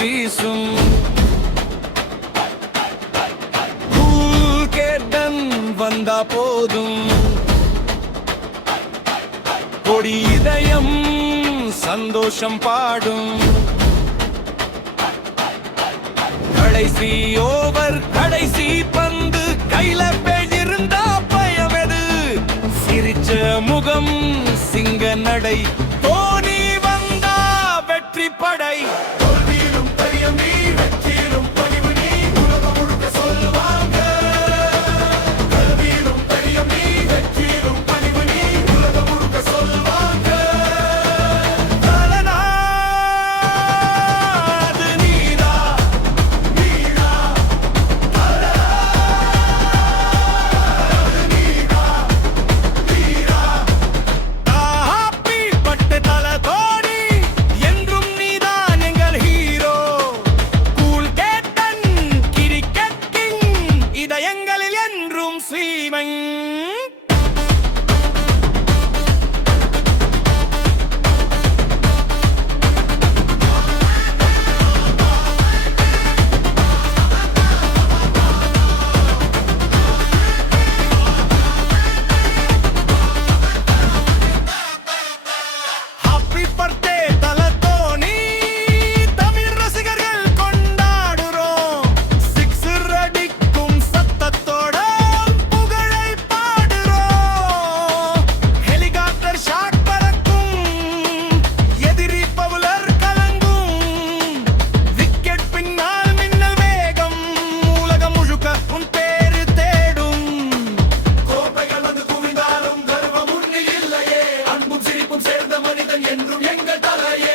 வீசும் கேட்டன் வந்தா போதும் கொடி இதயம் சந்தோஷம் பாடும் கடைசி ஓவர் கடைசி பந்து கையில பெழிருந்தா பயமெது சிரிச்ச முகம் சிங்க நடை தோனி வந்தா வெற்றி படை தோல்வியிலும் பெரியம் நீ வெற்றியிலும் பணிவு நீ உலகம் முழுக்க சொல்லுவாங்க தோல்வியிலும் பெரியம் நீ வெற்றியிலும் பணிவு நீ உலகம் முழுக்க சொல்லுவாங்க தலநாது நீதா நீதா தலநாது நீதா நீதா ஹாப்பி பட்டு தல தோனி என்றும் நீதான் எங்கள் hero cool captain cricket king இதயங்களில் என்றும் ஸ்ரீமன் ஹாப்பி பர்த்டே தல தோனி தமிழ் ரசிகர்கள் கொண்டாடுறோம் சிக்ஸர் அடிக்கும் சத்தத்தோட புகழை பாடுறோம் ஹெலிகாப்டர் ஷாட் பறக்கும் எதிரி பவுலர் கலங்கும் விக்கெட் பின்னால் மின்னல் வேகம் உலகம் முழுக்க உன் பேரு தேடும் கோப்பைகள் வந்து குவிந்தாலும் கர்வம் உன்னில் இல்லையே அன்பும் சிரிப்பும் சேர்ந்த மனிதன் என்றும் எங்கள் தலையே